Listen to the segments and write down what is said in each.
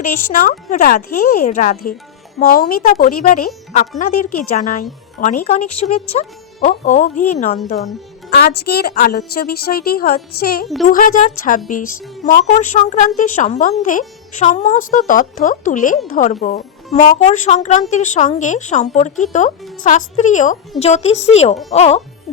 কৃষ্ণ। রাধে রাধে। মৌমিতা পরিবারে আপনাদেরকে জানাই অনেক অনেক শুভেচ্ছা ও অভিনন্দন। আজকের আলোচ্য বিষয়টি হচ্ছে 2026 মকর সংক্রান্তি সম্বন্ধে সমস্ত তথ্য তুলে ধরব। মকর সংক্রান্তির সঙ্গে সম্পর্কিত শাস্ত্রীয়, জ্যোতিষীয় ও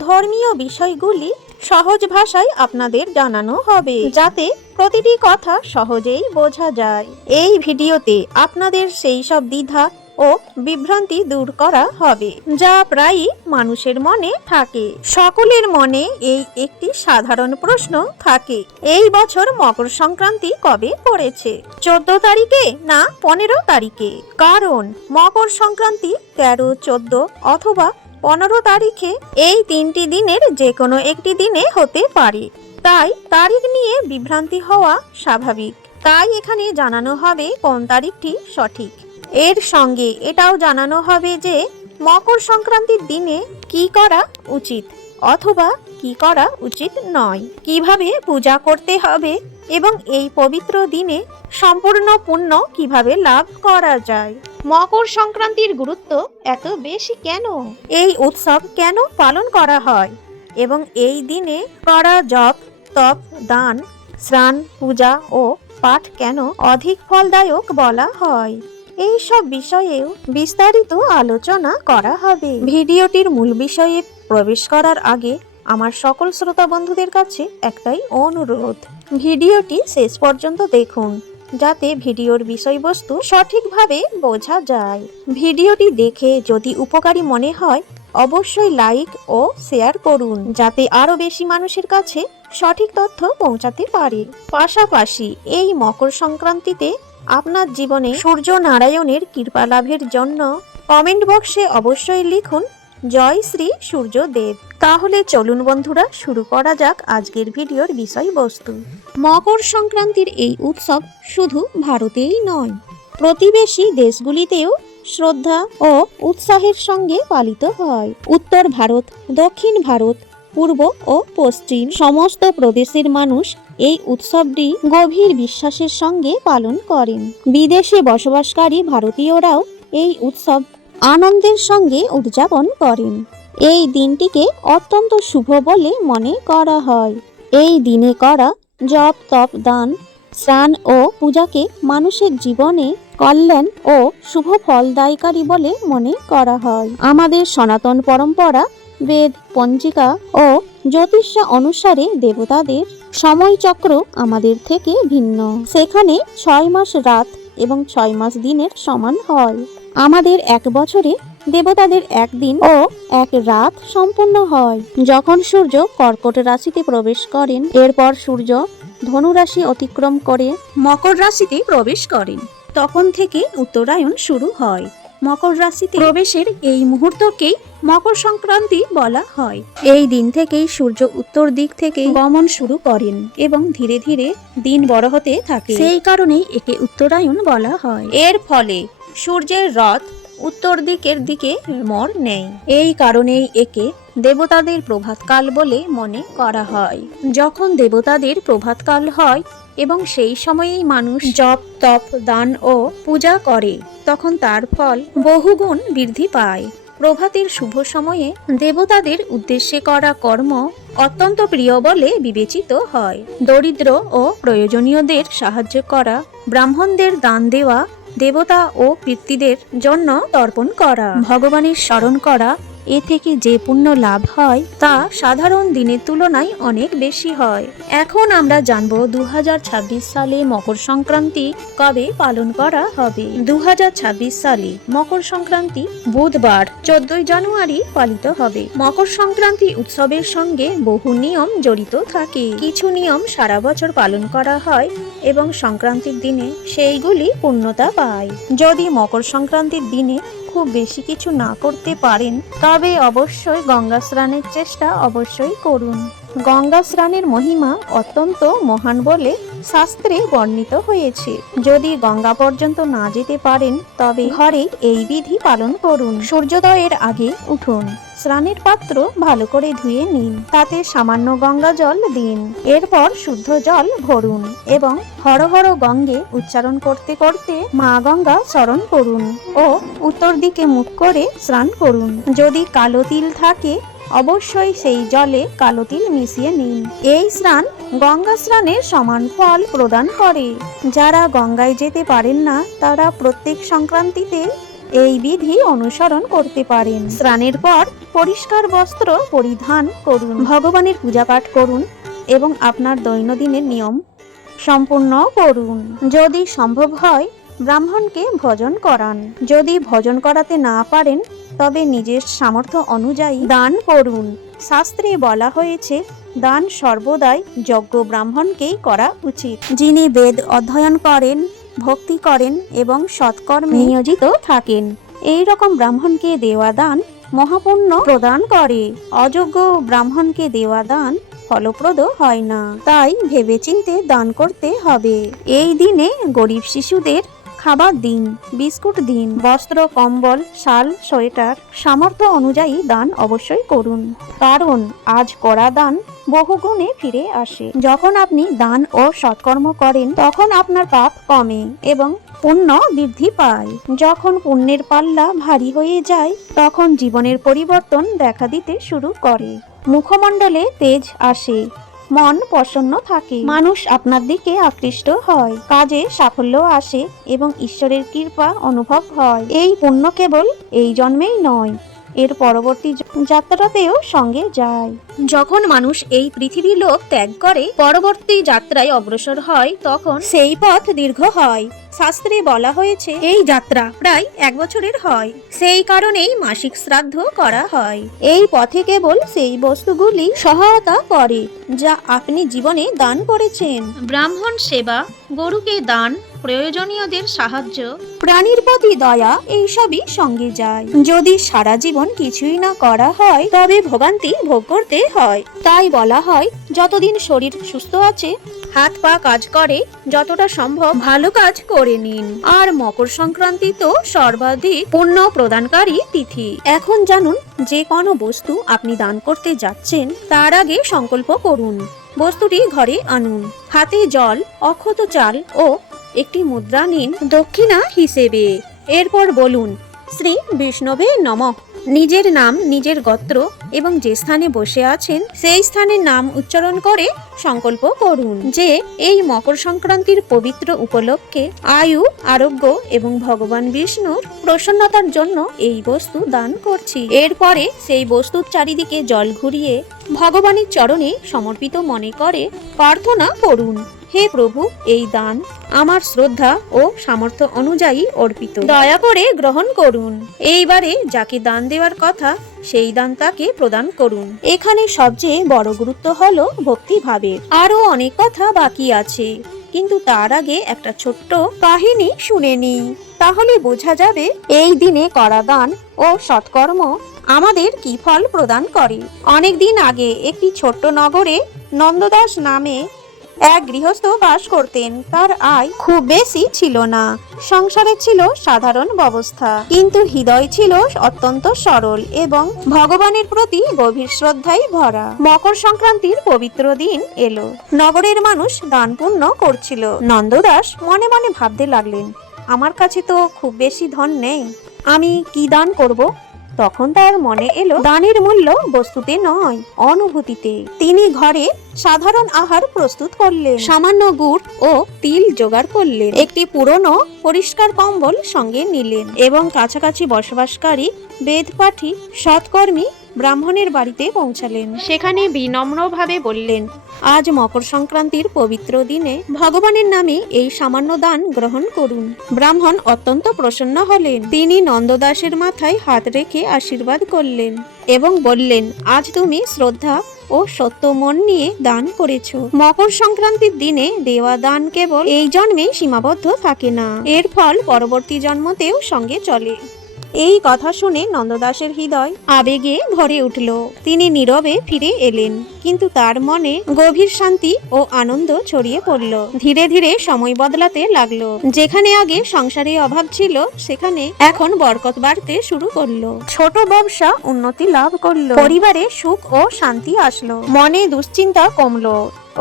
ধর্মীয় বিষয়গুলি সহজ ভাষায় আপনাদের জানানো হবে, যাতে প্রতিটি কথা সহজেই বোঝা যায়। এই ভিডিওতে আপনাদের সেই সব দ্বিধা ও বিভ্রান্তি দূর করা হবে যা প্রায়ই মানুষের মনে থাকে। সকলের মনে এই একটি সাধারণ প্রশ্ন থাকে, এই বছর মকর সংক্রান্তি কবে পড়েছে, 14 তারিখে না 15 তারিখে? কারণ মকর সংক্রান্তি 13, 14 অথবা 15 তারিখে, এই তিনটি দিনের যে কোনো একটি দিনে হতে পারে। তাই তারিখ নিয়ে বিভ্রান্তি হওয়া স্বাভাবিক। তাই এখানে জানানো হবে কোন তারিখটি সঠিক। এর সঙ্গে এটাও জানানো হবে যে মকর সংক্রান্তির দিনে কি করা উচিত অথবা কি করা উচিত নয়, কিভাবে পূজা করতে হবে এবং এই পবিত্র দিনে সম্পূর্ণ পুণ্য কিভাবে লাভ করা যায়। মকর সংক্রান্তির গুরুত্ব এত বেশি কেন? এই উৎসব কেন পালন করা হয় এবং এই দিনে করা জপ, তপ, দান, স্নান, পূজা ও পাঠ কেন অধিক ফলদায়ক বলা হয়, এই সব বিষয়েও বিস্তারিত আলোচনা করা হবে। ভিডিওটির মূল বিষয়ে প্রবেশ করার আগে আমার সকল শ্রোতা বন্ধুদের কাছে একটাই অনুরোধ, ভিডিওটি শেষ পর্যন্ত দেখুন যাতে ভিডিওর বিষয়বস্তু সঠিকভাবে বোঝা যায়। ভিডিওটি দেখে যদি উপকারী মনে হয় অবশ্যই লাইক ও শেয়ার করুন, যাতে আরো বেশি মানুষের কাছে সঠিক তথ্য পৌঁছাতে পারে। পাশাপাশি এই মকর সংক্রান্তিতে আপনার জীবনে সূর্য নারায়ণের কৃপা লাভের জন্য কমেন্ট বক্সে অবশ্যই লিখুন জয় শ্রী সূর্যদেব। তাহলে চলুন বন্ধুরা, শুরু করা যাক আজকের ভিডিওর বিষয়বস্তু। মকর সংক্রান্তির এই উৎসব শুধু ভারতেই নয়, প্রতিবেশী দেশগুলিতেও শ্রদ্ধা ও উৎসাহের সঙ্গে পালিত হয়। উত্তর ভারত, দক্ষিণ ভারত, পূর্ব ও পশ্চিম সমস্ত প্রদেশের মানুষ এই উৎসবটি গভীর বিশ্বাসের সঙ্গে পালন করেন। বিদেশে বসবাসকারী ভারতীয়রাও এই উৎসব আনন্দের সঙ্গে উদযাপন করেন। এই দিনটিকে অত্যন্ত শুভ বলে মনে করা হয়। এই দিনে করা জপ, তপ, দান, স্নান ও পূজাকে মানুষের জীবনে কল্যাণ ও শুভ ফলদায়কারী বলে মনে করা হয়। আমাদের সনাতন পরম্পরা, বেদ, পঞ্জিকা ও জ্যোতিষ অনুসারে দেবতাদের সময়চক্র আমাদের থেকে ভিন্ন। সেখানে 6 মাস রাত এবং 6 মাস দিনের সমান হয়। আমাদের এক বছরে দেবতাদের একদিন ও এক রাত সম্পন্ন হয় যখন সূর্য কর্কট রাশিতে প্রবেশ করেন। এরপর সূর্য ধনু রাশি অতিক্রম করে মকর রাশিতে প্রবেশ করেন। তখন থেকে উত্তরায়ণ শুরু হয়। মকর রাশিতে প্রবেশের এই মুহূর্তকেই মকর সংক্রান্তি বলা হয়। এই দিন থেকেই সূর্য উত্তর দিক থেকে গমন শুরু করেন এবং ধীরে ধীরে দিন বড় হতে থাকে। সেই কারণেই একে উত্তরায়ণ বলা হয়। এর ফলে সূর্যের রথ উত্তর দিকের দিকে মোড় নেয়। এই কারণেই একে দেবতাদের প্রভাতকাল বলে মনে করা হয়। যখন দেবতাদের প্রভাতকাল হয় এবং সেই সময়েই মানুষ জপ, তপ, দান ও পূজা করে, তখন তার ফল বহুগুণ বৃদ্ধি পায়। প্রভাতের শুভ সময়ে দেবতাদের উদ্দেশ্যে করা কর্ম অত্যন্ত প্রিয় বলে বিবেচিত হয়। দরিদ্র ও প্রয়োজনীয়দের সাহায্য করা, ব্রাহ্মণদের দান দেওয়া, দেবতা ও পিতৃদের জন্য তর্পণ করা, ভগবানের স্মরণ করা, এ থেকে যে পুণ্য লাভ হয় তা সাধারণ দিনের তুলনায় অনেক বেশি হয়। এখন আমরা জানব 2026 সালে মকর সংক্রান্তি কবে পালন করা হবে। 2026 সালে মকর সংক্রান্তি বুধবার 14 জানুয়ারি পালিত হবে। মকর সংক্রান্তি উৎসবের সঙ্গে বহু নিয়ম জড়িত থাকে। কিছু নিয়ম সারা বছর পালন করা হয় এবং সংক্রান্তির দিনে সেইগুলি পূর্ণতা পায়। যদি মকর সংক্রান্তির দিনে খুব বেশি কিছু না করতে পারেন তবে অবশ্যই গঙ্গা স্নানের চেষ্টা অবশ্যই করুন। গঙ্গা স্নানের মহিমা অত্যন্ত মহান বলে শাস্ত্রে বর্ণিত হয়েছে। যদি গঙ্গা পর্যন্ত না যেতে পারেন তবে ঘরে এই বিধি পালন করুন। সূর্যোদয়ের আগে উঠুন, স্নানের পাত্র ভালো করে ধুয়ে নিন, তাতে সামান্য গঙ্গা জল দিন, এরপর শুদ্ধ জল ভরুন এবং হর হর গঙ্গে উচ্চারণ করতে করতে মা গঙ্গা স্মরণ করুন ও উত্তর দিকে মুখ করে স্নান করুন। যদি কালো তিল থাকে অবশ্যই সেই জলে কালো তিল মিশিয়ে নিন। এই স্নান গঙ্গা স্নানের সমান ফল প্রদান করে। যারা গঙ্গায় যেতে পারেন না তারা প্রত্যেক সংক্রান্তিতে এই বিধি অনুসরণ করতে পারেন। স্নানের পর পরিষ্কার বস্ত্র পরিধান করুন, ভগবানের পূজা পাঠ করুন এবং আপনার দৈনন্দিনের নিয়ম সম্পূর্ণ করুন। যদি সম্ভব হয় ব্রাহ্মণকে ভোজন করান। যদি ভোজন করাতে না পারেন তবে নিজের সামর্থ্য অনুযায়ী দান করুন। শাস্ত্রে বলা হয়েছে দান সর্বদাই যোগ্য ব্রাহ্মণকেই করা উচিত, যিনি বেদ অধ্যয়ন করেন, ভক্তি করেন এবং সৎকর্মে নিয়োজিত থাকেন। এই রকম ব্রাহ্মণকে দেওয়া দান মহাপুণ্য প্রদান করে। অযোগ্য ব্রাহ্মণকে দেওয়া দান ফলপ্রদ হয় না, তাই ভেবেচিন্তে দান করতে হবে। এই দিনে গরিব শিশুদের খাবার দিন, বিস্কুট দিন, বস্ত্র, কম্বল, শাল, সোয়েটার সামর্থ্য অনুযায়ী দান অবশ্যই করুন, কারণ আজ করা দান বহুগুণে ফিরে আসে। যখন আপনি দান ও সৎকর্ম করেন তখন আপনার পাপ কমে এবং পুণ্য বৃদ্ধি পায়। যখন পুণ্যের পাল্লা ভারী হয়ে যায় তখন জীবনের পরিবর্তন দেখা দিতে শুরু করে। মুখমণ্ডলে তেজ আসে, মন প্রসন্ন থাকে, মানুষ আপনার দিকে আকৃষ্ট হয়, কাজে সাফল্য আসে এবং ঈশ্বরের কৃপা অনুভব হয়। এই পুণ্য কেবল এই জন্মেই নয়, এর পরবর্তী যাত্রাতেও সঙ্গে যায়। যখন মানুষ এই পৃথিবী লোক ত্যাগ করে পরবর্তী যাত্রায় অগ্রসর হয় তখন সেই পথ দীর্ঘ হয়। শাস্ত্রে বলা হয়েছে এই যাত্রা প্রায় 1 বছরের হয়, সেই কারণেই মাসিক শ্রাদ্ধ করা হয়। এই পথে কেবল সেই বস্তুগুলি সহায়তা করে যা আপনি জীবনে দান করেছেন। ব্রাহ্মণ সেবা, গরুকে দান, প্রয়োজনীয়দের সাহায্য, প্রাণীর প্রতি দয়া এইসবই সঙ্গে যায়। যদি সারা জীবন কিছুই না করা হয় তবে ভোগান্তি ভোগ করতে হয়। তাই বলা হয় যতদিন শরীর সুস্থ আছে, হাত পা কাজ করে, যতটা সম্ভব ভালো কাজ করে নিন। আর মকর সংক্রান্তি তো সর্বাধিক পুণ্য প্রদানকারী তিথি। এখন জানুন যে কোনো বস্তু আপনি দান করতে যাচ্ছেন তার আগে সংকল্প করুন। বস্তুটি ঘরে আনুন, হাতে জল, অক্ষত চাল ও একটি মুদ্রা নিন দক্ষিণা হিসেবে। এরপর বলুন শ্রী বিষ্ণবে নমঃ। নিজের নাম, নিজের গোত্র এবং যে স্থানে বসে আছেন সেই স্থানের নাম উচ্চারণ করে সংকল্প করুন যে এই মকর সংক্রান্তির পবিত্র উপলক্ষে আয়ু, আরোগ্য এবং ভগবান বিষ্ণুর প্রসন্নতার জন্য এই বস্তু দান করছি। এরপরে সেই বস্তুর চারিদিকে জল ঘুরিয়ে ভগবানের চরণে সমর্পিত মনে করে প্রার্থনা করুন, হে প্রভু, এই দান আমার শ্রদ্ধা ও সামর্থ্য অনুযায়ী অর্পিত, দয়া করে গ্রহণ করুন। এইবারে যাকে দান দেওয়ার কথা সেই দান তাকে প্রদান করুন। এখানে সবচেয়ে বড় গুরুত্ব হলো ভক্তিভাবের। আরো অনেক কথা বাকি আছে, কিন্তু তার আগে একটা ছোট্ট কাহিনী শুনে নিই, তাহলে বোঝা যাবে এই দিনে করা দান ও সৎকর্ম আমাদের কি ফল প্রদান করে। অনেক দিন আগে একটি ছোট্ট নগরে নন্দদাস নামে এক গৃহস্থ বাস করতেন। তার আয় খুব বেশি ছিল না, সংসারে ছিল সাধারণ ব্যবস্থা, কিন্তু হৃদয় ছিল অত্যন্ত সরল এবং ভগবানের প্রতি গভীর শ্রদ্ধায় ভরা। মকর সংক্রান্তির পবিত্র দিন এলো, নগরের মানুষ দান পুণ্য করছিল। নন্দদাস মনে মনে ভাবতে লাগলেন, আমার কাছে তো খুব বেশি ধন নেই, আমি কি দান করব? তখন তার মনে এলো দানের মূল্য বস্তুতে নয়, অনুভূতিতে। তিনি ঘরে সাধারণ আহার প্রস্তুত করলেন, সামান্য গুড় ও তিল জোগাড় করলেন, একটি পুরনো পরিষ্কার কম্বল সঙ্গে নিলেন এবং কাছাকাছি বসবাসকারী বেদপাঠী সৎকর্মী ব্রাহ্মণের বাড়িতে পৌঁছালেন। সেখানে বিনম্রভাবে বললেন, আজ মকর সংক্রান্তির পবিত্র দিনে ভগবানের নামে এই সামান্য দান গ্রহণ করুন। ব্রাহ্মণ অত্যন্ত প্রসন্ন হলেন। তিনি নন্দদাসের মাথায় হাত রেখে আশীর্বাদ করলেন এবং বললেন, আজ তুমি শ্রদ্ধা ও সত্য মন নিয়ে দান করেছ। মকর সংক্রান্তির দিনে দেওয়া দান কেবল এই জন্মে সীমাবদ্ধ থাকে না, এর ফল পরবর্তী জন্মতেও সঙ্গে চলে। এই কথা শুনে নন্দদাসের হৃদয় আবেগে ভরে উঠল। তিনি নীরবে ফিরে এলেন, কিন্তু তার মনে গভীর শান্তি ও আনন্দ ছড়িয়ে পড়ল। ধীরে ধীরে সময় বদলাতে লাগলো। যেখানে আগে সংসারে অভাব ছিল, সেখানে এখন বরকত বাড়তে শুরু করলো। ছোট ব্যবসা উন্নতি লাভ করলো। পরিবারে সুখ ও শান্তি আসলো। মনে দুশ্চিন্তা কমলো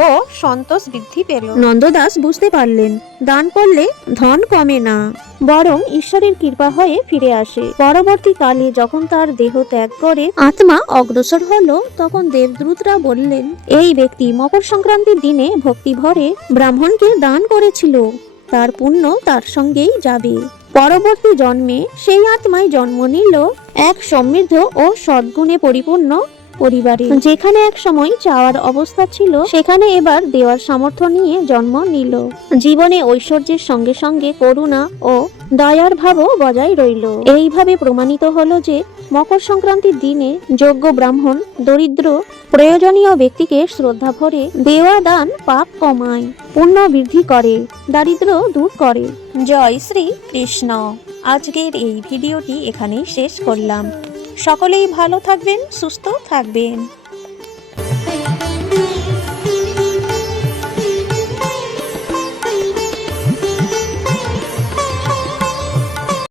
ও সন্তোষ বৃদ্ধি পেল। নন্দদাস বুঝতে পারলেন, দান করলে ধন কমে না, বরং ঈশ্বরের কৃপা হয়ে ফিরে আসে। পরবর্তীকালে যখন তার দেহ ত্যাগ করে আত্মা অগ্রসর হলো, তখন দেবদূতরা বললেন, এই ব্যক্তি মকর সংক্রান্তির দিনে ভক্তি ভরে ব্রাহ্মণকে দান করেছিল, তার পুণ্য তার সঙ্গেই যাবে। পরবর্তী জন্মে সেই আত্মায় জন্ম নিল এক সমৃদ্ধ ও সদ্গুণে পরিপূর্ণ পরিবারে। যেখানে এক সময় চাওয়ার অবস্থা ছিল, সেখানে এবার দেওয়ার সামর্থ্য নিয়ে জন্ম নিল। জীবনে ঐশ্বর্যের সঙ্গে সঙ্গে করুণা ও দয়ার ভাবও বজায় রইল। এইভাবে প্রমাণিত হলো যে মকর সংক্রান্তির দিনে যোগ্য ব্রাহ্মণ দরিদ্র প্রয়োজনীয় ব্যক্তিকে শ্রদ্ধা ভরে দেওয়া দান পাপ কমায়, পুণ্য বৃদ্ধি করে, দারিদ্র্য দূর করে। জয় শ্রী কৃষ্ণ। আজকের এই ভিডিওটি এখানেই শেষ করলাম। সকলেই ভালো থাকবেন, সুস্থ থাকবেন।